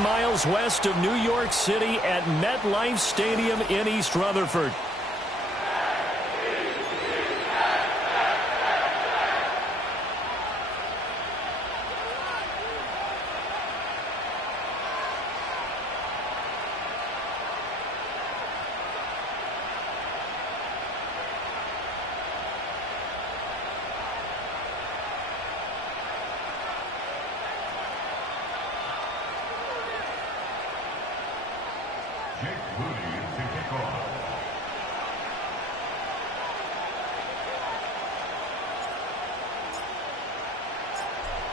miles west of New York City at MetLife Stadium in East Rutherford.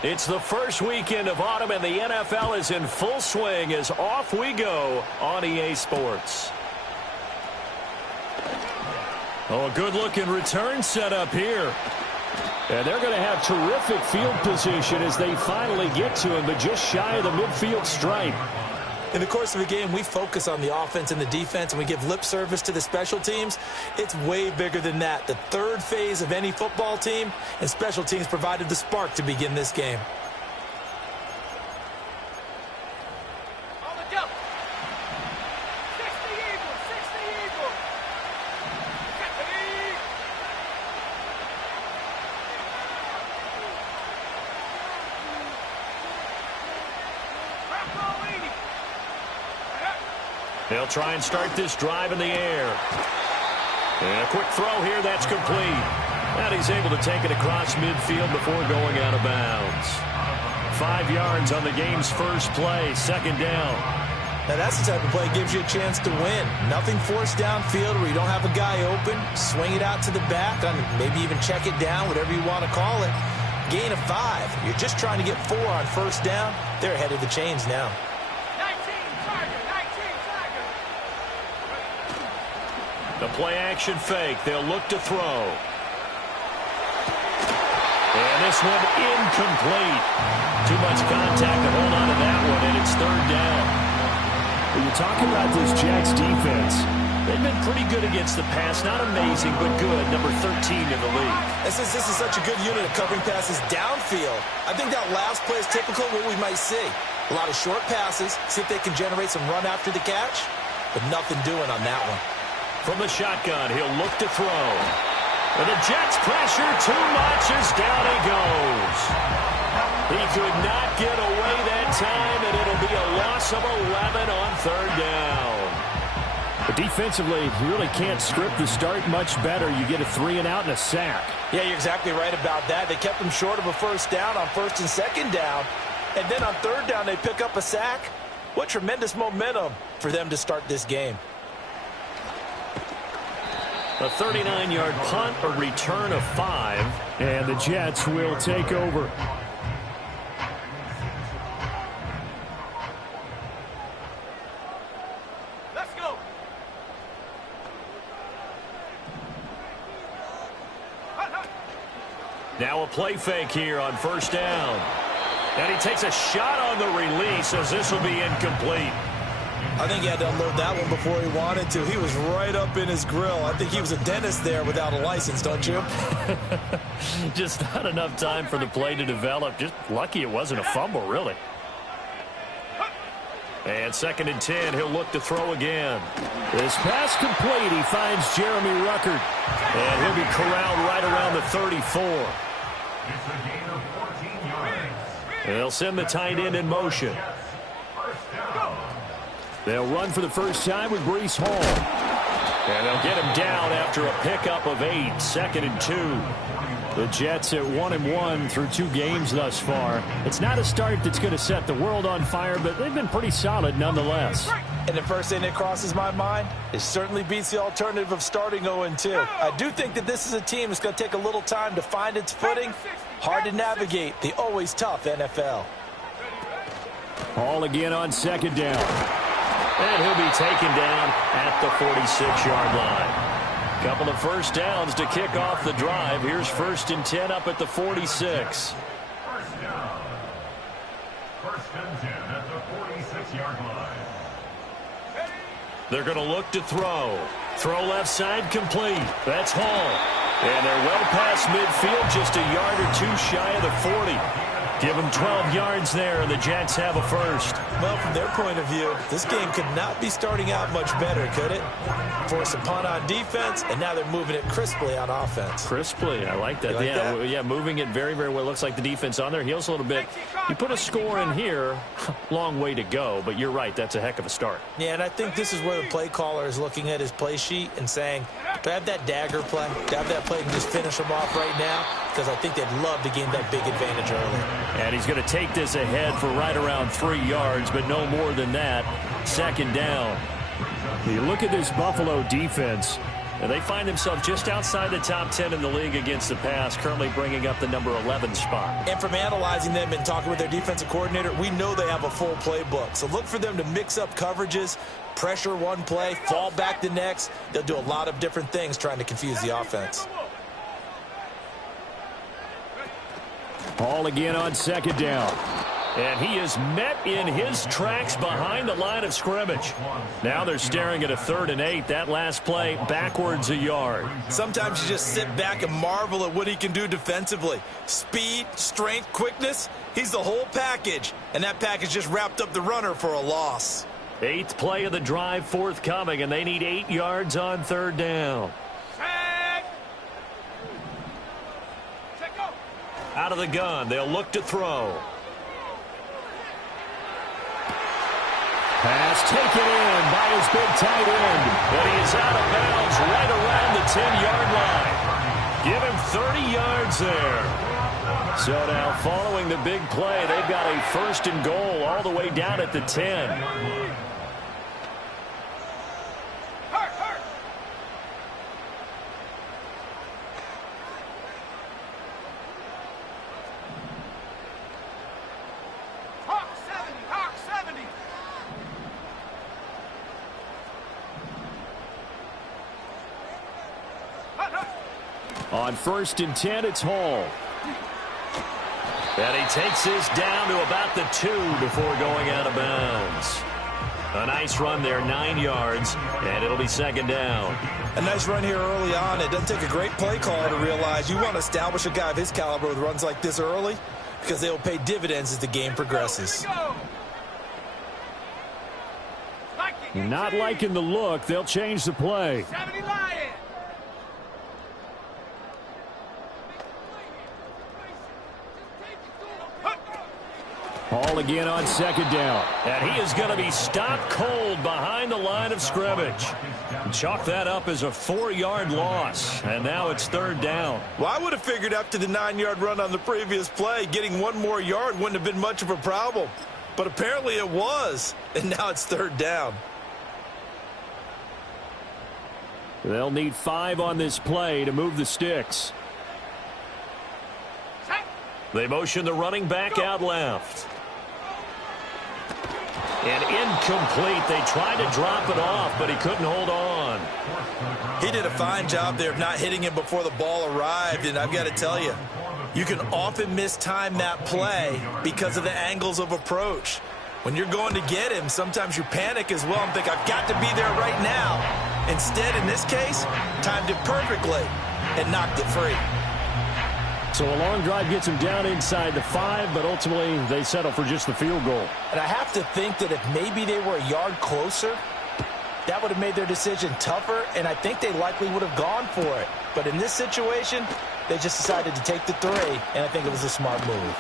It's the first weekend of autumn, and the NFL is in full swing as off we go on EA Sports. Oh, a good-looking return set up here. And they're going to have terrific field position as they finally get to him, but just shy of the midfield stripe. In the course of a game, we focus on the offense and the defense, and we give lip service to the special teams. It's way bigger than that. The third phase of any football team, and special teams provided the spark to begin this game. They'll try and start this drive in the air. And a quick throw here, that's complete. And he's able to take it across midfield before going out of bounds. 5 yards on the game's first play, second down. Now that's the type of play that gives you a chance to win. Nothing forced downfield where you don't have a guy open. Swing it out to the back, maybe even check it down, whatever you want to call it. Gain of 5. You're just trying to get 4 on first down. They're ahead of the chains now. The play-action fake. They'll look to throw. And this one incomplete. Too much contact to hold on to that one, and it's third down. When you talk about this Jets defense, they've been pretty good against the pass. Not amazing, but good. Number 13 in the league. And since this is such a good unit of covering passes downfield, I think that last play is typical of what we might see. A lot of short passes, see if they can generate some run after the catch, but nothing doing on that one. From the shotgun, he'll look to throw. And the Jets pressure too much as down he goes. He could not get away that time, and it'll be a loss of 11 on third down. But defensively, you really can't script the start much better. You get a 3 and out and a sack. Yeah, you're exactly right about that. They kept him short of a first down on first and second down. And then on third down, they pick up a sack. What tremendous momentum for them to start this game. A 39-yard punt, a return of 5. And the Jets will take over. Let's go. Now a play fake here on first down. And he takes a shot on the release as this will be incomplete. I think he had to unload that one before he wanted to. He was right up in his grill. I think he was a dentist there without a license, don't you? Just not enough time for the play to develop. Just lucky it wasn't a fumble, really. And second and 10, he'll look to throw again. This pass complete. He finds Jeremy Ruckert. And he'll be corralled right around the 34. It's a gain of 14 yards. They'll send the tight end in motion. They'll run for the first time with Breece Hall. And they'll get him down after a pickup of 8, second and 2. The Jets at 1-1 through 2 games thus far. It's not a start that's going to set the world on fire, but they've been pretty solid nonetheless. And the first thing that crosses my mind, it certainly beats the alternative of starting 0-2. I do think that this is a team that's going to take a little time to find its footing. Hard to navigate the always tough NFL. Hall again on second down. And he'll be taken down at the 46-yard line. Couple of first downs to kick off the drive. Here's first and 10 up at the 46. First down. First and 10 at the 46-yard line. They're going to look to throw. Throw left side complete. That's Hall. And they're well past midfield, just a yard or two shy of the 40. Give them 12 yards there, and the Jets have a first. Well, from their point of view, this game could not be starting out much better, could it? Force a punt on defense, and now they're moving it crisply on offense. Crisply, I like that. Like that? Yeah, moving it very, very well. Looks like the defense on their heels a little bit. You put a score in here, long way to go, but you're right, that's a heck of a start. Yeah, and I think this is where the play caller is looking at his play sheet and saying, do I have that dagger play? Do I have that play and just finish them off right now? Because I think they'd love to gain that big advantage early. And he's going to take this ahead for right around 3 yards, but no more than that. Second down. You look at this Buffalo defense. And they find themselves just outside the top 10 in the league against the pass, currently bringing up the number 11 spot. And from analyzing them and talking with their defensive coordinator, we know they have a full playbook. So look for them to mix up coverages, pressure one play, fall back the next. They'll do a lot of different things trying to confuse the offense. Ball again on second down. And he is met in his tracks behind the line of scrimmage. Now they're staring at a 3rd and 8. That last play backwards a yard. Sometimes you just sit back and marvel at what he can do defensively. Speed, strength, quickness. He's the whole package. And that package just wrapped up the runner for a loss. 8th play of the drive forthcoming, and they need 8 yards on 3rd down. Out of the gun, they'll look to throw. Pass taken in by his big tight end. But he is out of bounds right around the 10-yard line. Give him 30 yards there. So now following the big play, they've got a 1st and goal all the way down at the 10. On 1st and 10, it's Hall. And he takes this down to about the 2 before going out of bounds. A nice run there, 9 yards, and it'll be 2nd down. A nice run here early on. It doesn't take a great play caller to realize you want to establish a guy of his caliber with runs like this early because they will pay dividends as the game progresses. Not liking the look. They'll change the play. Ball again on 2nd down. And he is going to be stopped cold behind the line of scrimmage. Chalk that up as a 4-yard loss. And now it's 3rd down. Well, I would have figured after the 9-yard run on the previous play, getting 1 more yard wouldn't have been much of a problem. But apparently it was. And now it's 3rd down. They'll need 5 on this play to move the sticks. They motion the running back out left. And incomplete. They tried to drop it off, but he couldn't hold on. He did a fine job there of not hitting him before the ball arrived, and I've got to tell you, you can often mistime that play because of the angles of approach. When you're going to get him, sometimes you panic as well and think, I've got to be there right now. Instead, in this case, timed it perfectly and knocked it free. So a long drive gets him down inside the 5, but ultimately they settle for just the field goal. And I have to think that if maybe they were a yard closer, that would have made their decision tougher, and I think they likely would have gone for it. But in this situation, they just decided to take the 3, and I think it was a smart move.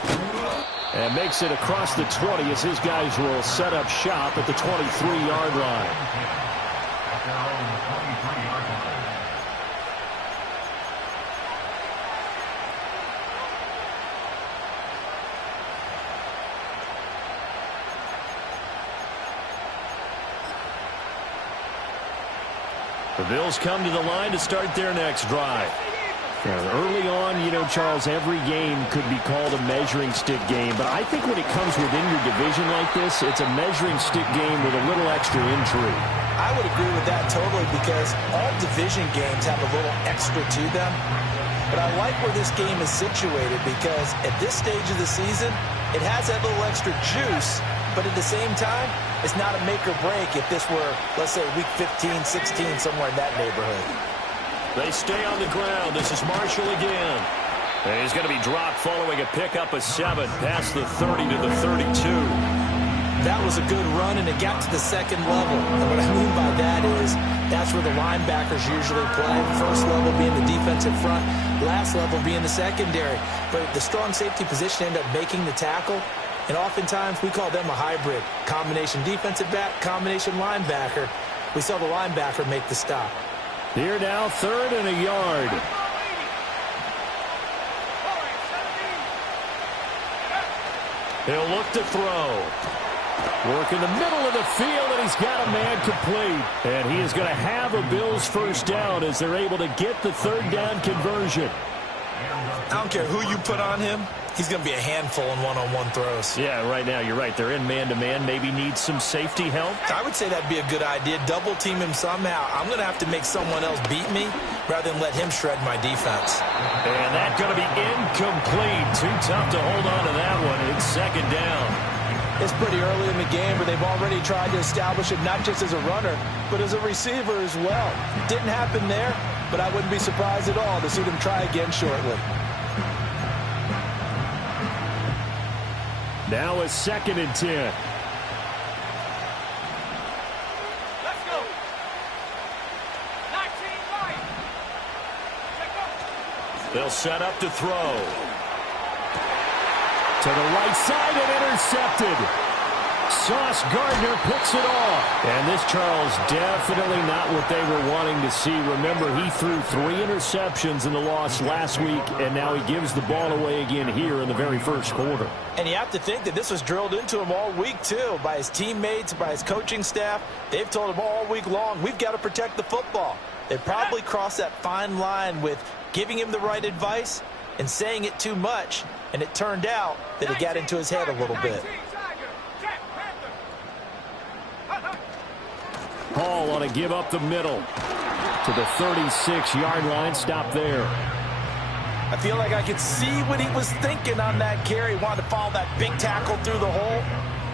And makes it across the 20 as his guys will set up shop at the 23-yard line. The Bills come to the line to start their next drive. Early on, you know, Charles, every game could be called a measuring stick game. But I think when it comes within your division like this, it's a measuring stick game with a little extra intrigue. I would agree with that totally because all division games have a little extra to them. But I like where this game is situated because at this stage of the season, it has that little extra juice. But at the same time, it's not a make or break if this were, let's say, week 15, 16, somewhere in that neighborhood. They stay on the ground. This is Marshall again. And he's going to be dropped following a pickup of 7 past the 30 to the 32. That was a good run, and it got to the second level. And what I mean by that is that's where the linebackers usually play. First level being the defensive front, last level being the secondary. But the strong safety position ended up making the tackle, and oftentimes we call them a hybrid. Combination defensive back, combination linebacker. We saw the linebacker make the stop. Here now, 3rd and a yard. He'll look to throw. Work in the middle of the field, and he's got a man complete. And he is going to have a Bills first down as they're able to get the 3rd down conversion. I don't care who you put on him. He's going to be a handful in one-on-one throws. Yeah, right now, you're right. They're in man-to-man. Maybe needs some safety help. I would say that'd be a good idea. Double team him somehow. I'm going to have to make someone else beat me rather than let him shred my defense. And that's going to be incomplete. Too tough to hold on to that one. It's 2nd down. It's pretty early in the game, but they've already tried to establish it not just as a runner, but as a receiver as well. Didn't happen there, but I wouldn't be surprised at all to see them try again shortly. Now a 2nd and 10. Let's go. 19 right. They'll set up to throw. To the right side and intercepted. Sauce Gardner picks it off. And this, Charles, definitely not what they were wanting to see. Remember, he threw 3 interceptions in the loss last week, and now he gives the ball away again here in the very first quarter. And you have to think that this was drilled into him all week, too, by his teammates, by his coaching staff. They've told him all week long, we've got to protect the football. They probably crossed that fine line with giving him the right advice and saying it too much, and it turned out that it got into his head a little bit. Hall on a give up the middle to the 36-yard line. Stop there. I feel like I could see what he was thinking on that carry. Wanted to follow that big tackle through the hole.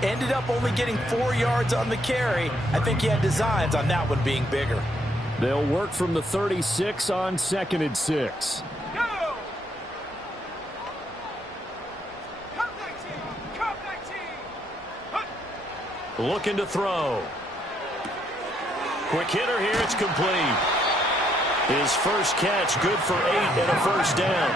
Ended up only getting 4 yards on the carry. I think he had designs on that one being bigger. They'll work from the 36 on 2nd and 6. Looking to throw. Quick hitter here. It's complete. His first catch, good for 8 and a first down.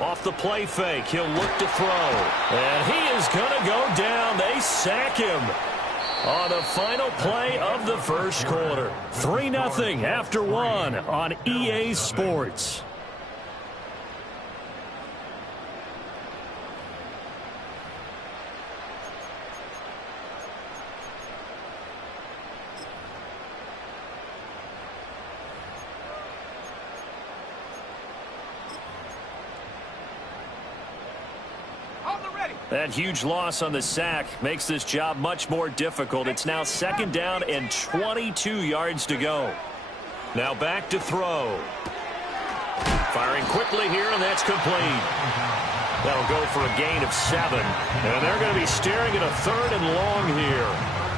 Off the play fake, he'll look to throw. And he is going to go down. They sack him on the final play of the first quarter. 3-0 after 1 on EA Sports. That huge loss on the sack makes this job much more difficult. It's now 2nd down and 22 yards to go. Now back to throw. Firing quickly here, and that's complete. That'll go for a gain of 7. And they're going to be staring at a 3rd and long here.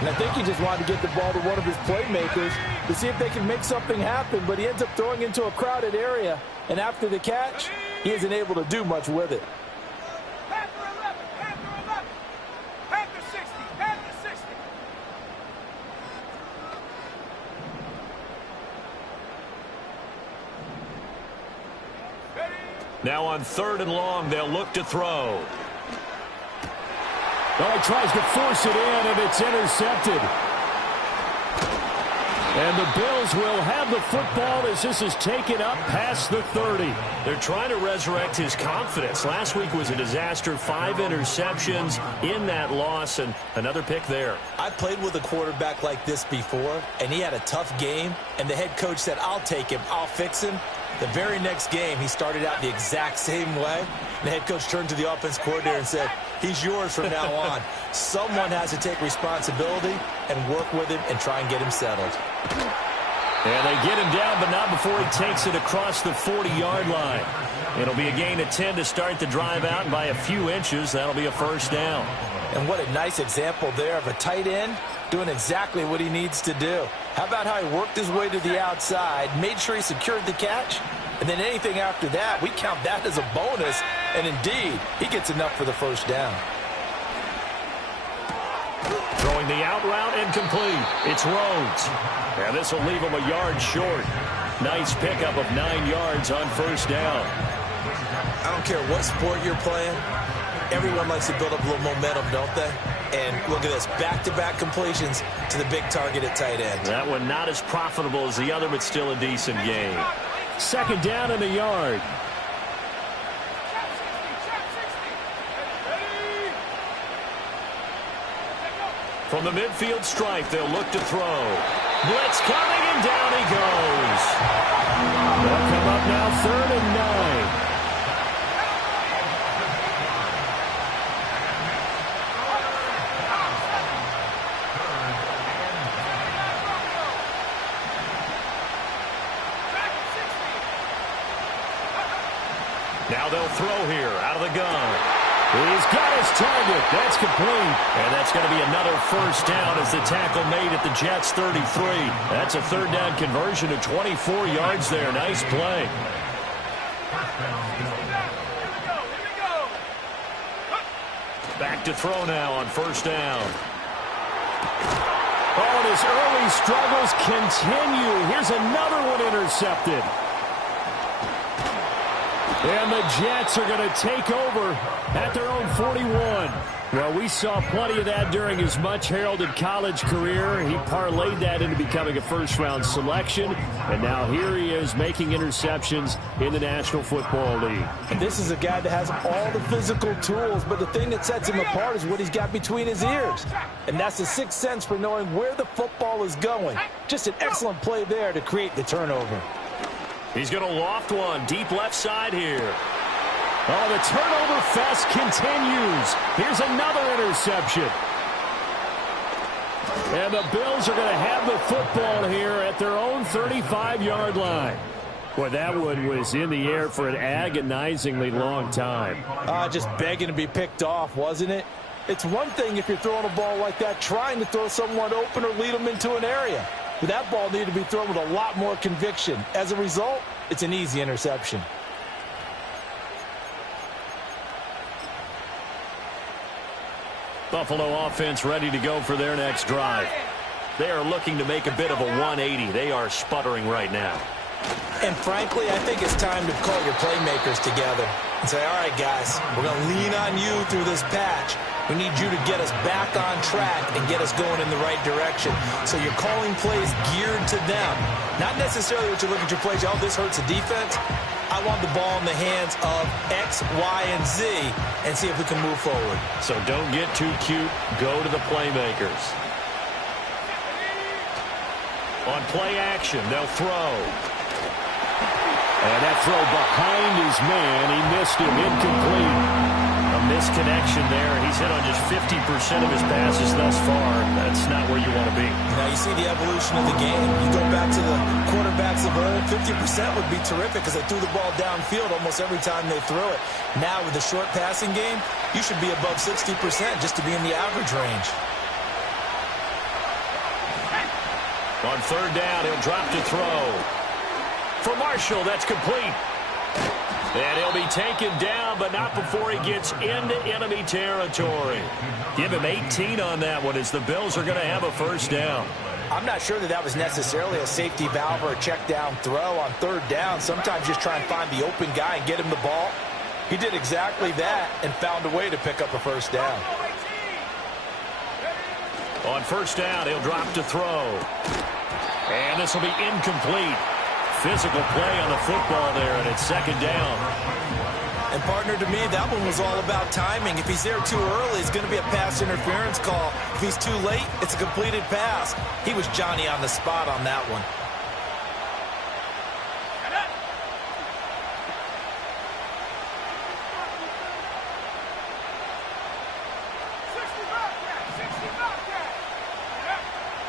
And I think he just wanted to get the ball to one of his playmakers to see if they can make something happen, but he ends up throwing into a crowded area. And after the catch, he isn't able to do much with it. Now on 3rd and long, they'll look to throw. Well, he tries to force it in, and it's intercepted. And the Bills will have the football as this is taken up past the 30. They're trying to resurrect his confidence. Last week was a disaster. 5 interceptions in that loss, and another pick there. I played with a quarterback like this before, and he had a tough game, and the head coach said, I'll take him, I'll fix him. The very next game, he started out the exact same way. The head coach turned to the offense coordinator and said, he's yours from now on. Someone has to take responsibility and work with him and try and get him settled. And they get him down, but not before he takes it across the 40-yard line. It'll be a gain of 10 to start the drive out, and by a few inches, that'll be a first down. And what a nice example there of a tight end doing exactly what he needs to do. How about how he worked his way to the outside, made sure he secured the catch, and then anything after that, we count that as a bonus, and indeed, he gets enough for the first down. Throwing the out route and complete. It's Rhodes. And this will leave him a yard short. Nice pickup of 9 yards on first down. I don't care what sport you're playing. Everyone likes to build up a little momentum, don't they? And look at this, back-to-back completions to the big target at tight end. That one not as profitable as the other, but still a decent game. Second down and a yard. From the midfield stripe, they'll look to throw. Blitz coming, and down he goes. They'll come up now 3rd and 9. Now they'll throw here out of the gun. He's got his target. That's complete. And that's going to be another first down as the tackle made at the Jets' 33. That's a 3rd down conversion of 24 yards there. Nice play. Back to throw now on first down. Oh, and his early struggles continue. Here's another one intercepted. And the Jets are going to take over at their own 41. Well, we saw plenty of that during his much-heralded college career. He parlayed that into becoming a first-round selection. And now here he is making interceptions in the National Football League. And this is a guy that has all the physical tools, but the thing that sets him apart is what he's got between his ears. And that's the sixth sense for knowing where the football is going. Just an excellent play there to create the turnover. He's going to loft one deep left side here. Oh, the turnover fest continues. Here's another interception. And the Bills are going to have the football here at their own 35-yard line. Boy, that one was in the air for an agonizingly long time. Just begging to be picked off, wasn't it? It's one thing if you're throwing a ball like that, trying to throw someone open or lead them into an area. But that ball needed to be thrown with a lot more conviction. As a result, it's an easy interception. Buffalo offense ready to go for their next drive. They are looking to make a bit of a 180. They are sputtering right now. And frankly, I think it's time to call your playmakers together and say, all right, guys, we're going to lean on you through this patch. We need you to get us back on track and get us going in the right direction. So you're calling plays geared to them. Not necessarily that you look at your plays, oh, this hurts the defense. I want the ball in the hands of X, Y, and Z and see if we can move forward. So don't get too cute. Go to the playmakers. On play action, they'll throw. And that throw behind his man. He missed him. Incomplete. A misconnection there. He's hit on just 50% of his passes thus far. That's not where you want to be. Now you see the evolution of the game. You go back to the quarterbacks of old, 50% would be terrific because they threw the ball downfield almost every time they threw it. Now with the short passing game, you should be above 60% just to be in the average range. On third down, he'll drop to throw. For Marshall, that's complete. And he'll be taken down, but not before he gets into enemy territory. Give him 18 on that one as the Bills are going to have a first down. I'm not sure that was necessarily a safety valve or a check down throw on third down. Sometimes just try and find the open guy and get him the ball. He did exactly that and found a way to pick up a first down. On first down, he'll drop to throw. And this will be incomplete. Physical play on the football there, and it's second down. And partner, to me, that one was all about timing. If he's there too early, it's going to be a pass interference call. If he's too late, it's a completed pass. He was Johnny on the spot on that one.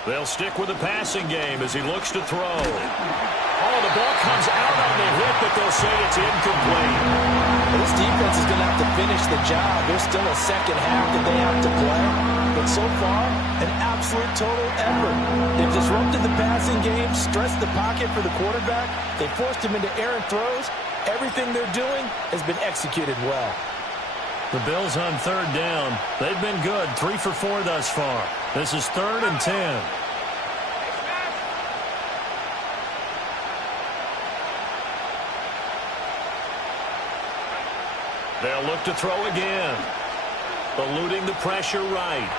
They'll stick with the passing game as he looks to throw. Oh, the ball comes out on the hit, but they'll say it's incomplete. Well, this defense is going to have to finish the job. There's still a second half that they have to play. But so far, an absolute total effort. They've disrupted the passing game, stressed the pocket for the quarterback. They forced him into errant throws. Everything they're doing has been executed well. The Bills on third down. They've been good, 3 for 4 thus far. This is 3rd and 10. They'll look to throw again. Eluding the pressure right.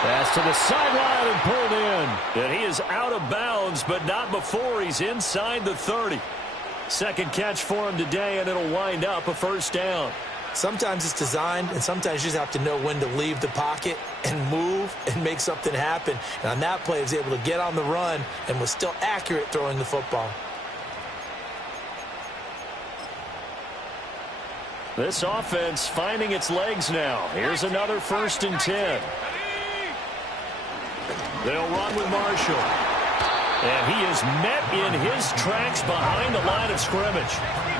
Pass to the sideline and pulled in. And he is out of bounds, but not before he's inside the 30. Second catch for him today, and it'll wind up a first down. Sometimes it's designed, and sometimes you just have to know when to leave the pocket and move and make something happen. And on that play, he was able to get on the run and was still accurate throwing the football. This offense finding its legs now. Here's another 1st and 10. They'll run with Marshall. And he is met in his tracks behind the line of scrimmage.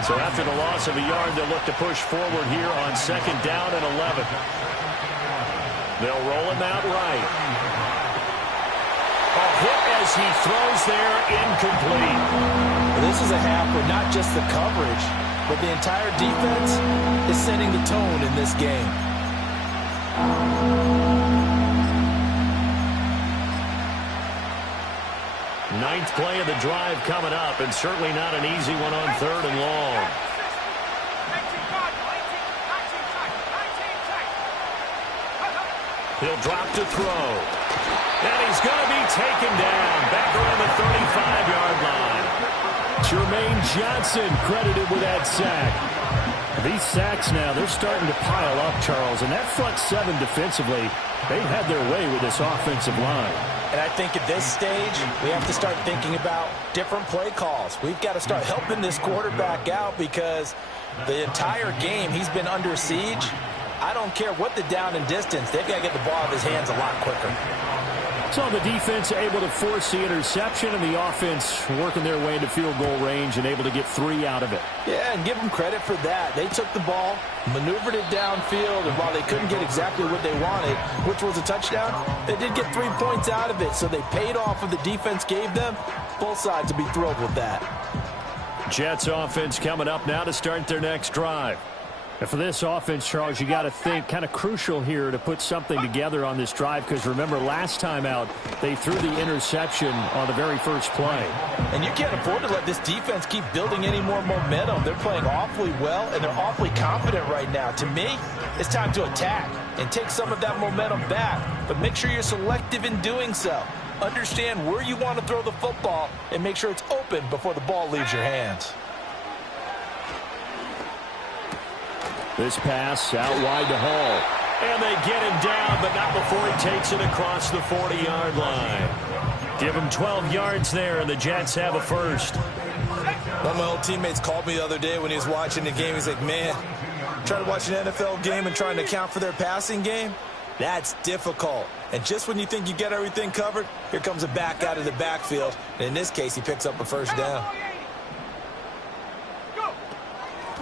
So after the loss of a yard, they'll look to push forward here on 2nd down and 11. They'll roll him out right. A hit as he throws there, incomplete. This is a half where not just the coverage, but the entire defense is setting the tone in this game. Ninth play of the drive coming up, and certainly not an easy one on 3rd and long. He'll drop to throw. And he's going to be taken down back around the 35-yard line. Jermaine Johnson credited with that sack. These sacks now, they're starting to pile up, Charles. And that front 7 defensively, they had their way with this offensive line. And I think at this stage, we have to start thinking about different play calls. We've got to start helping this quarterback out because the entire game he's been under siege. I don't care what the down and distance. They've got to get the ball out of his hands a lot quicker. So the defense able to force the interception, and the offense working their way into field goal range and able to get 3 out of it. Yeah, and give them credit for that. They took the ball, maneuvered it downfield, and while they couldn't get exactly what they wanted, which was a touchdown, they did get 3 points out of it, so they paid off what the defense gave them. Both sides will be thrilled with that. Jets offense coming up now to start their next drive. And for this offense, Charles, you got to think kind of crucial here to put something together on this drive because remember last time out they threw the interception on the very first play. And you can't afford to let this defense keep building any more momentum. They're playing awfully well and they're awfully confident right now. To me, it's time to attack and take some of that momentum back, but make sure you're selective in doing so. Understand where you want to throw the football and make sure it's open before the ball leaves your hands. This pass out wide to Hall. And they get him down, but not before he takes it across the 40-yard line. Give him 12 yards there, and the Jets have a first. One of my old teammates called me the other day when he was watching the game. He's like, man, trying to watch an NFL game and trying to account for their passing game? That's difficult. And just when you think you get everything covered, here comes a back out of the backfield. And in this case, he picks up a first down.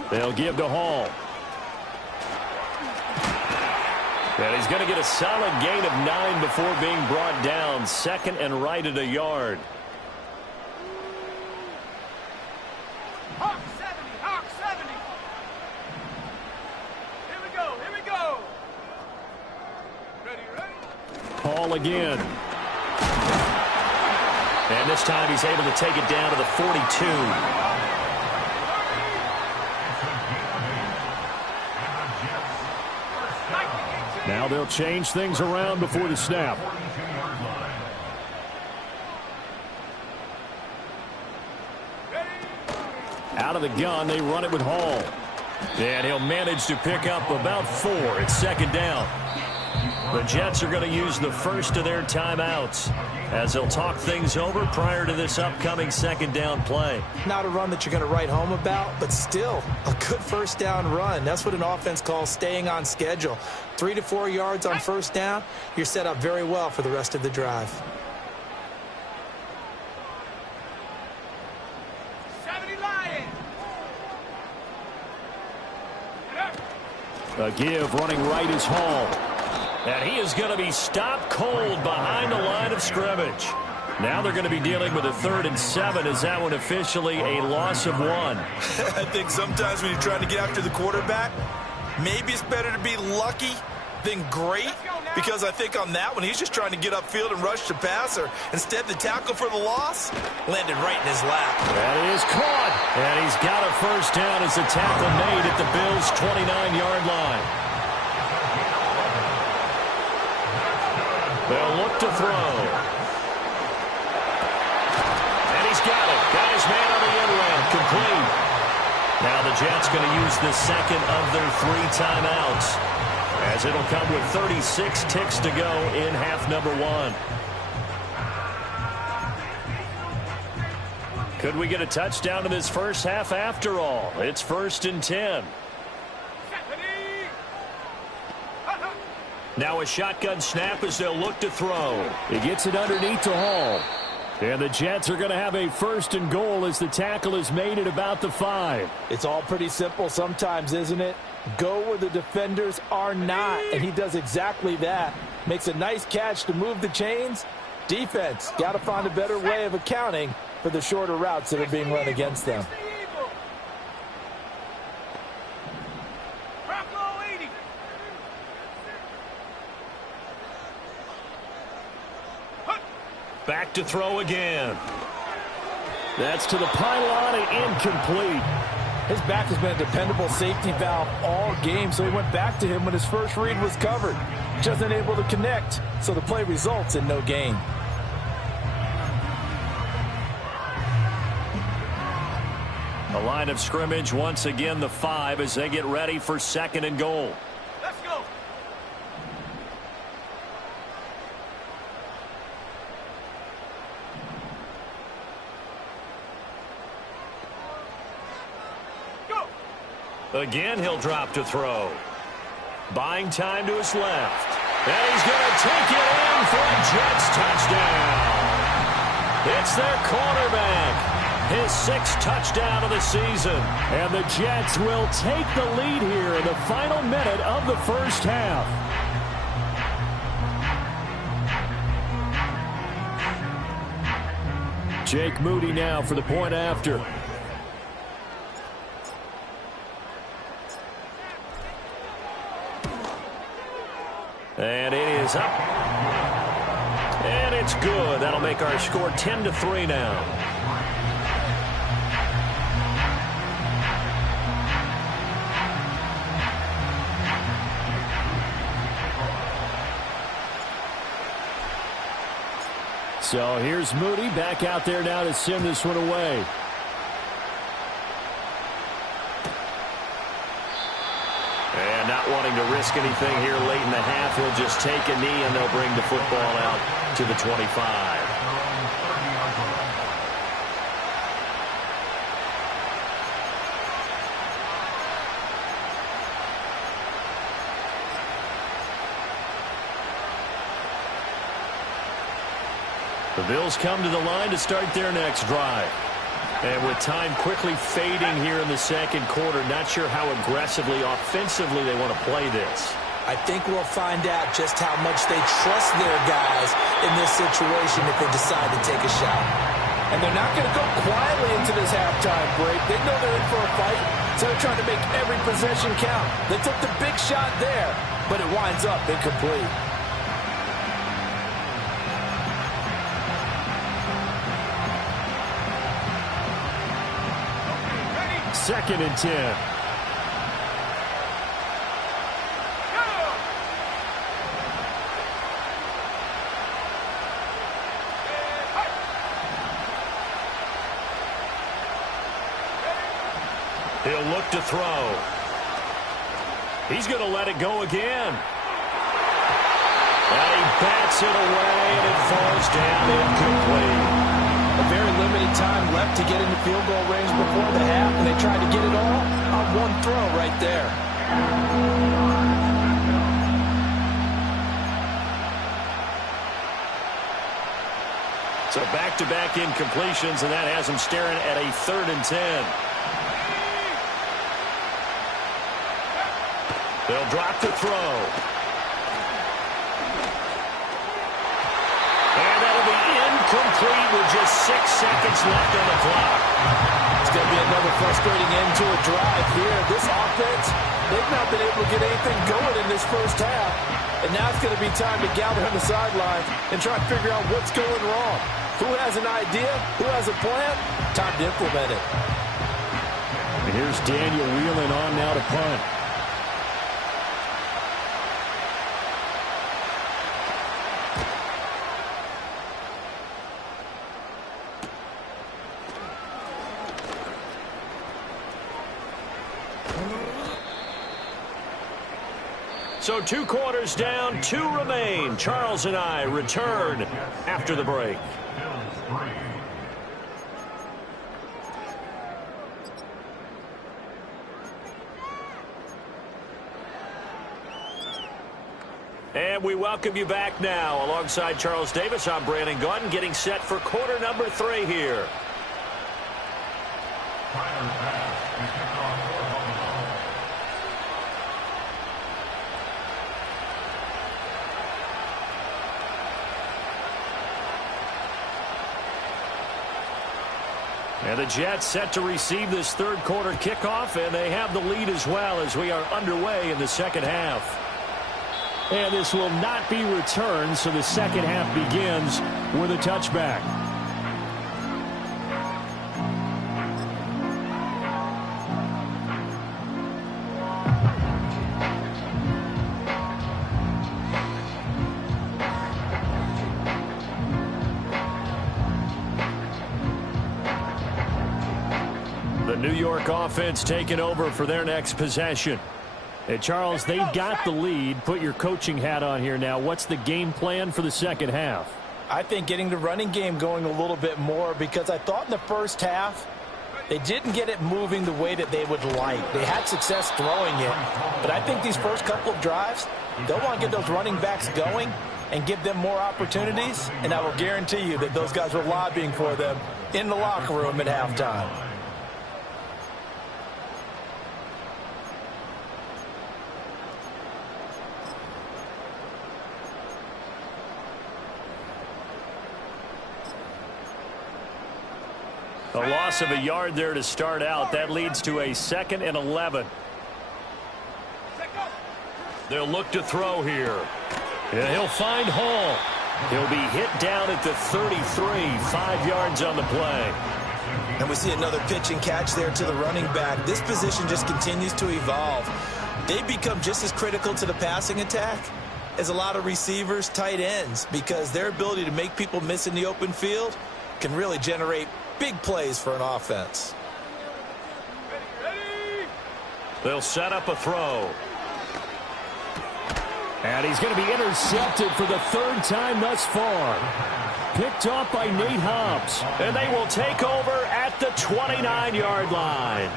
They'll give to Hall. And he's going to get a solid gain of 9 before being brought down. 2nd and right at a yard. Hawk 70, Hawk 70. Here we go, here we go. Ready, ready? Hall again. And this time he's able to take it down to the 42. Now they'll change things around before the snap. Out of the gun, they run it with Hall. And he'll manage to pick up about 4. It's 2nd down. The Jets are going to use the first of their timeouts as they'll talk things over prior to this upcoming 2nd down play. Not a run that you're going to write home about, but still a good first down run. That's what an offense calls staying on schedule. 3 to 4 yards on first down, you're set up very well for the rest of the drive. A give running right is Hall. And he is going to be stopped cold behind the line of scrimmage. Now they're going to be dealing with a 3rd and 7. Is that one officially a loss of 1? I think sometimes when you're trying to get after the quarterback, maybe it's better to be lucky than great, because I think on that one, he's just trying to get upfield and rush the passer. Instead, the tackle for the loss landed right in his lap. That is caught. And he's got a first down as the tackle made at the Bills' 29-yard line. They'll look to throw. And he's got it. Got his man on the end round. Complete. Now the Jets going to use the second of their 3 timeouts, as it'll come with 36 ticks to go in half number 1. Could we get a touchdown in this first half after all? It's 1st and 10. Now a shotgun snap as they'll look to throw. He gets it underneath to Hall. And the Jets are going to have a 1st and goal as the tackle is made at about the 5. It's all pretty simple sometimes, isn't it? Go where the defenders are not, and he does exactly that. Makes a nice catch to move the chains. Defense got to find a better way of accounting for the shorter routes that are being run against them. Back to throw again. That's to the pylon and incomplete. His back has been a dependable safety valve all game, so he went back to him when his first read was covered. Just unable to connect, so the play results in no gain. The line of scrimmage once again the 5 as they get ready for 2nd and goal. Let's go. Again, he'll drop to throw. Buying time to his left. And he's going to take it in for a Jets touchdown. It's their quarterback. His 6th touchdown of the season. And the Jets will take the lead here in the final minute of the first half. Jake Moody now for the point after. And it is up. And it's good. That'll make our score 10-3 now. So here's Moody back out there now to send this one away. And not wanting to risk anything here late in the half, he'll just take a knee and they'll bring the football out to the 25. The Bills come to the line to start their next drive. And with time quickly fading here in the second quarter, not sure how aggressively, offensively they want to play this. I think we'll find out just how much they trust their guys in this situation if they decide to take a shot. And they're not going to go quietly into this halftime break. They know they're in for a fight, so they're trying to make every possession count. They took the big shot there, but it winds up incomplete. 2nd and 10. He'll look to throw. He's going to let it go again. And he bats it away, and it falls down incomplete. A very limited time left to get into field goal range before the half, and they tried to get it all on one throw right there. So back-to-back incompletions, and that has him staring at a 3rd and 10. They'll drop to throw. And that'll be incomplete with just 6 seconds left on the clock. It's going to be another frustrating end to a drive here. This offense, they've not been able to get anything going in this first half. And now it's going to be time to gather on the sidelines and try to figure out what's going wrong. Who has an idea? Who has a plan? Time to implement it. And here's Daniel Whelan on now to punt. So 2 quarters down, 2 remain. Charles and I return after the break. And we welcome you back now. Alongside Charles Davis, I'm Brandon Gaudin, getting set for quarter number 3 here. And the Jets set to receive this 3rd quarter kickoff, and they have the lead as well as we are underway in the 2nd half. And this will not be returned, so the 2nd half begins with a touchback. The New York offense taking over for their next possession. Hey, Charles, they've got the lead. Put your coaching hat on here now. What's the game plan for the 2nd half? I think getting the running game going a little bit more, because I thought in the first half they didn't get it moving the way that they would like. They had success throwing it, but I think these first couple of drives, they'll want to get those running backs going and give them more opportunities, and I will guarantee you that those guys were lobbying for them in the locker room at halftime. A loss of a yard there to start out. That leads to a 2nd and 11. They'll look to throw here. And he'll find Hall. He'll be hit down at the 33, 5 yards on the play. And we see another pitch and catch there to the running back. This position just continues to evolve. They become just as critical to the passing attack as a lot of receivers, tight ends, because their ability to make people miss in the open field can really generate big plays for an offense. They'll set up a throw. And he's going to be intercepted for the 3rd time thus far. Picked off by Nate Hobbs. And they will take over at the 29-yard line.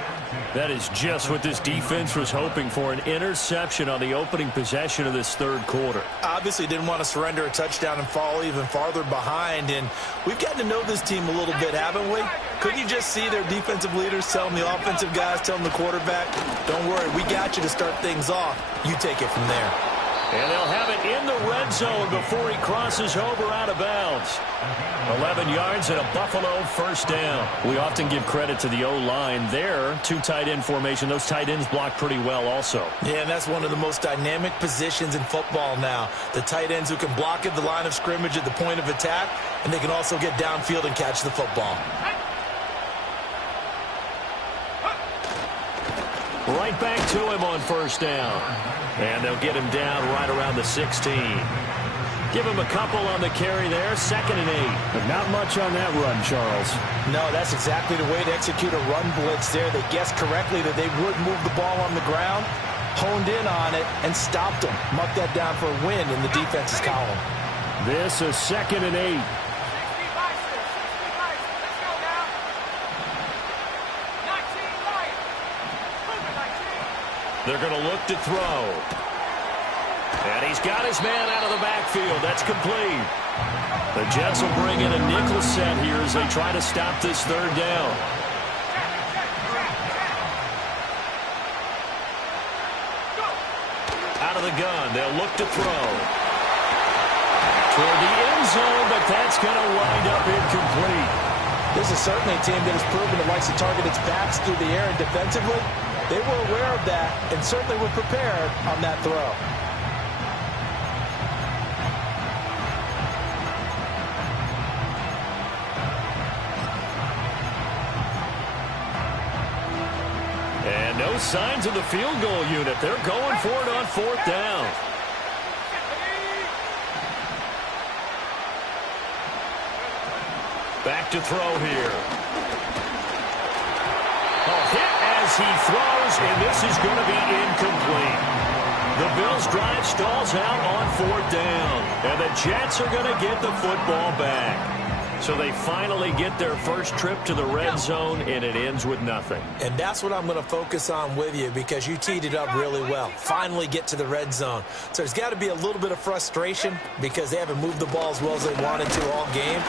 That is just what this defense was hoping for, an interception on the opening possession of this 3rd quarter. Obviously didn't want to surrender a touchdown and fall even farther behind, and we've gotten to know this team a little bit, haven't we? Couldn't you just see their defensive leaders telling the offensive guys, telling the quarterback, don't worry, we got you to start things off. You take it from there. And they'll have it in the red zone before he crosses over out of bounds. 11 yards and a Buffalo 1st down. We often give credit to the O-line there. 2 tight end formation. Those tight ends block pretty well also. Yeah, and that's one of the most dynamic positions in football now. The tight ends who can block at the line of scrimmage at the point of attack, and they can also get downfield and catch the football. Right back to him on 1st down. And they'll get him down right around the 16. Give him a couple on the carry there. 2nd and 8. But not much on that run, Charles. No, that's exactly the way to execute a run blitz there. They guessed correctly that they would move the ball on the ground, honed in on it, and stopped them. Mark that down for a win in the defense's column. This is 2nd and 8. They're going to look to throw. And he's got his man out of the backfield. That's complete. The Jets will bring in a nickel set here as they try to stop this third down. Out of the gun, they'll look to throw. Toward the end zone, but that's going to wind up incomplete. This is certainly a team that has proven it likes to target its backs through the air and defensively. They were aware of that and certainly were prepared on that throw. And no signs of the field goal unit. They're going for it on fourth down. Back to throw here. A hit as he throws, and this is going to be incomplete. The Bills' drive stalls out on fourth down, and the Jets are going to get the football back. So they finally get their first trip to the red zone, and it ends with nothing. And that's what I'm going to focus on with you because you teed it up really well. Finally get to the red zone. So there's got to be a little bit of frustration because they haven't moved the ball as well as they wanted to all game.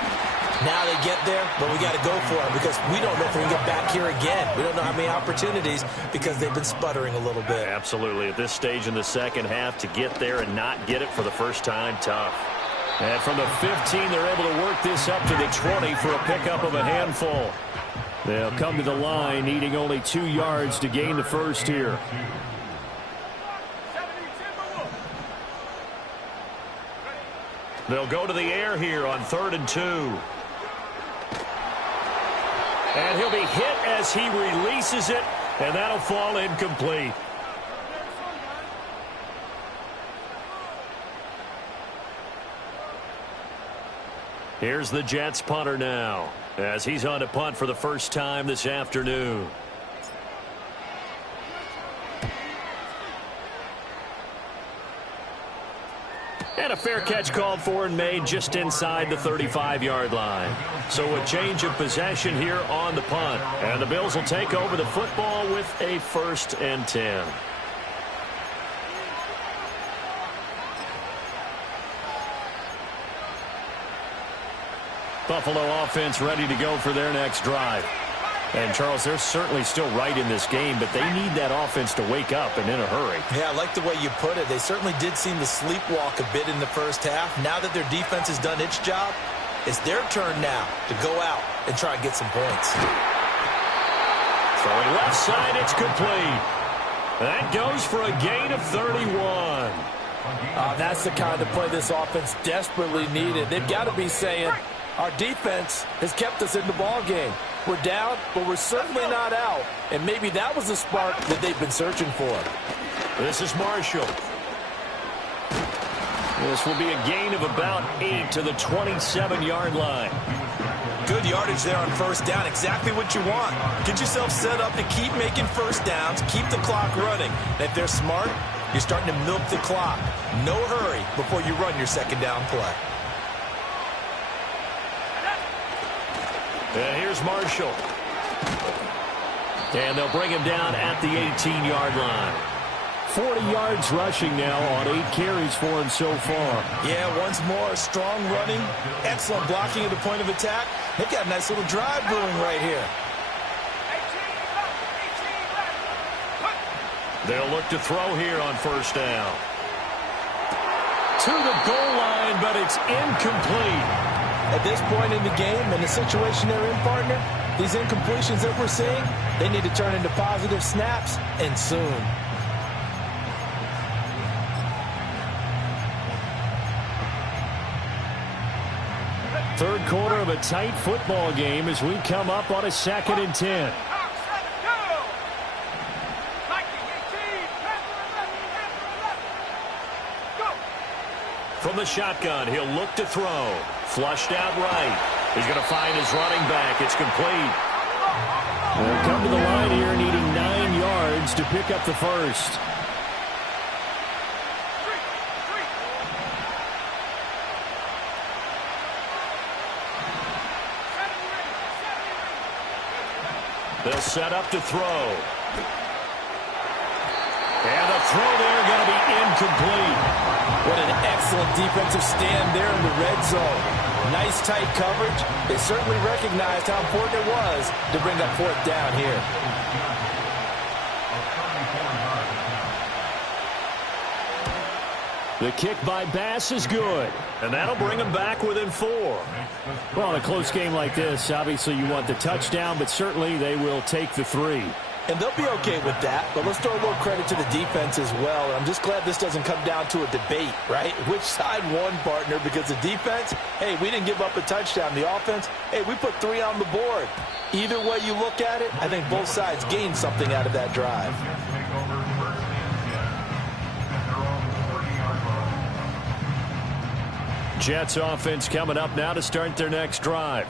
Now they get there, but we got to go for it because we don't know if we can get back here again. We don't know how many opportunities because they've been sputtering a little bit. Absolutely. At this stage in the second half, to get there and not get it for the first time, tough. And from the 15, they're able to work this up to the 20 for a pickup of a handful. They'll come to the line, needing only 2 yards to gain the first here. They'll go to the air here on 3rd and 2. And he'll be hit as he releases it, and that'll fall incomplete. Here's the Jets punter now, as he's on to punt for the first time this afternoon. And a fair catch called for and made just inside the 35-yard line. So a change of possession here on the punt. And the Bills will take over the football with a 1st and 10. Buffalo offense ready to go for their next drive. And, Charles, they're certainly still right in this game, but they need that offense to wake up and in a hurry. Yeah, I like the way you put it. They certainly did seem to sleepwalk a bit in the first half. Now that their defense has done its job, it's their turn now to go out and try and get some points. Throwing left side, it's complete. That goes for a gain of 31. That's the kind of play this offense desperately needed. They've got to be saying, our defense has kept us in the ball game. We're down, but we're certainly not out. And maybe that was the spark that they've been searching for. This is Marshall. This will be a gain of about 8 to the 27-yard line. Good yardage there on first down. Exactly what you want. Get yourself set up to keep making first downs, keep the clock running. And if they're smart, you're starting to milk the clock. No hurry before you run your second down play. And here's Marshall. And they'll bring him down at the 18-yard line. 40 yards rushing now on 8 carries for him so far. Yeah, once more, strong running, excellent blocking at the point of attack. They've got a nice little drive brewing right here. They'll look to throw here on first down. To the goal line, but it's incomplete. At this point in the game and the situation they're in, partner, these incompletions that we're seeing, they need to turn into positive snaps, and soon. Third quarter of a tight football game as we come up on a 2nd and 10. From the shotgun, he'll look to throw. Flushed out right. He's going to find his running back. It's complete. They'll come to the line here needing 9 yards to pick up the first. They'll set up to throw. And the throw there going to be incomplete. What an excellent defensive stand there in the red zone. Nice tight coverage. They certainly recognized how important it was to bring up fourth down here. The kick by Bass is good. And that'll bring him back within 4. Well, in a close game like this, obviously you want the touchdown, but certainly they will take the 3. And they'll be okay with that, but let's throw a little credit to the defense as well. And I'm just glad this doesn't come down to a debate, right? Which side won, partner? Because the defense, hey, we didn't give up a touchdown. The offense, hey, we put 3 on the board. Either way you look at it, I think both sides gained something out of that drive. Jets offense coming up now to start their next drive.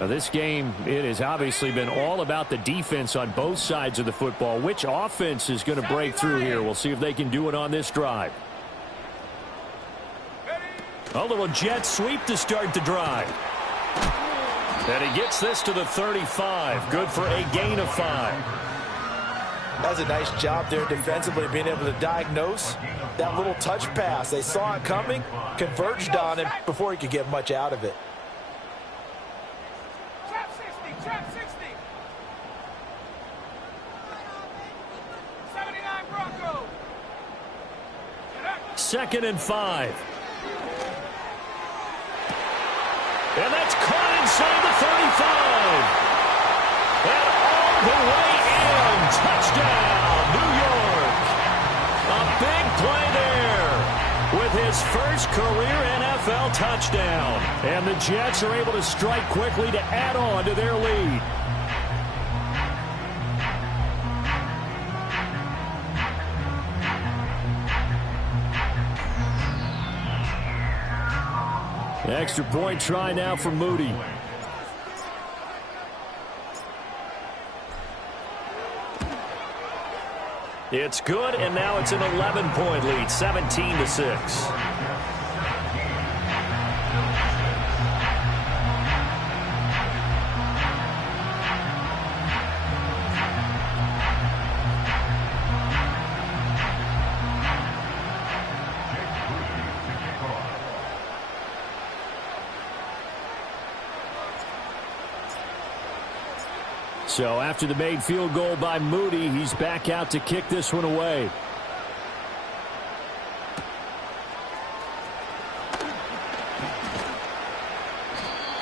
Now, this game, it has obviously been all about the defense on both sides of the football. Which offense is going to break through here? We'll see if they can do it on this drive. A little jet sweep to start the drive. And he gets this to the 35. Good for a gain of 5. That's a nice job there defensively, being able to diagnose that little touch pass. They saw it coming, converged on him before he could get much out of it. Trap 60, trap 60. 79 Broncos. 2nd and 5. And that's caught inside the 35. And all the way in. Touchdown, New York. A big play there with his first career NFL touchdown. And the Jets are able to strike quickly to add on to their lead. Extra point try now for Moody. It's good, and now it's an 11-point lead, 17-6. So after the made field goal by Moody, he's back out to kick this one away.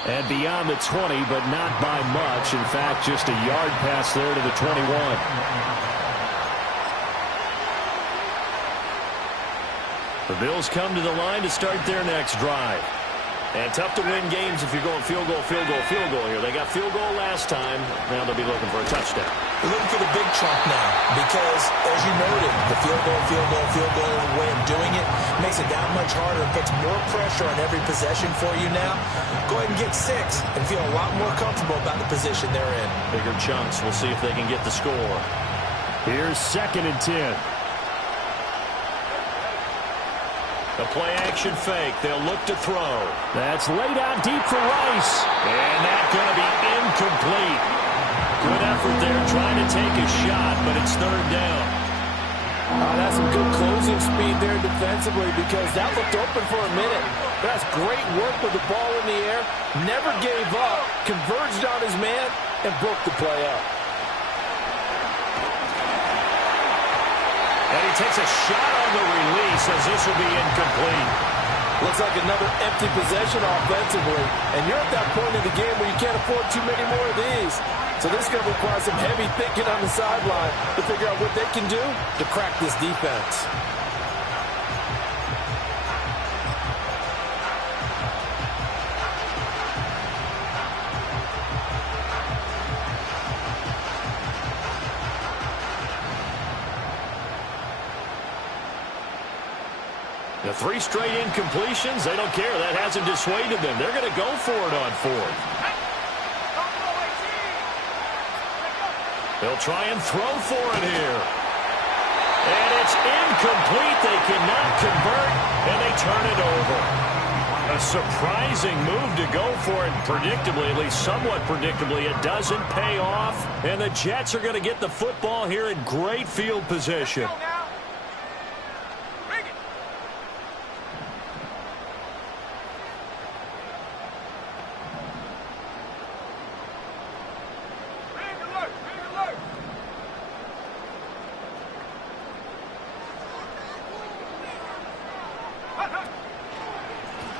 And beyond the 20, but not by much. In fact, just a yard pass there to the 21. The Bills come to the line to start their next drive. And tough to win games if you're going field goal, field goal, field goal here. They got field goal last time. Now they'll be looking for a touchdown. They're looking for the big chunk now because, as you noted, the field goal way of doing it makes it that much harder and puts more pressure on every possession for you now. Go ahead and get 6 and feel a lot more comfortable about the position they're in. Bigger chunks. We'll see if they can get the score. Here's 2nd and 10. The play-action fake. They'll look to throw. That's laid out deep for Rice. And that's going to be incomplete. Good effort there trying to take a shot, but it's 3rd down. That's some good closing speed there defensively because that looked open for a minute. That's great work with the ball in the air. Never gave up. Converged on his man and broke the play up. And he takes a shot on the release as this will be incomplete. Looks like another empty possession offensively. And you're at that point in the game where you can't afford too many more of these. So this is going to require some heavy thinking on the sideline to figure out what they can do to crack this defense. The 3 straight incompletions, they don't care. That hasn't dissuaded them. They're going to go for it on 4th. They'll try and throw for it here. And it's incomplete. They cannot convert, and they turn it over. A surprising move to go for it predictably, at least somewhat predictably. It doesn't pay off, and the Jets are going to get the football here in great field position.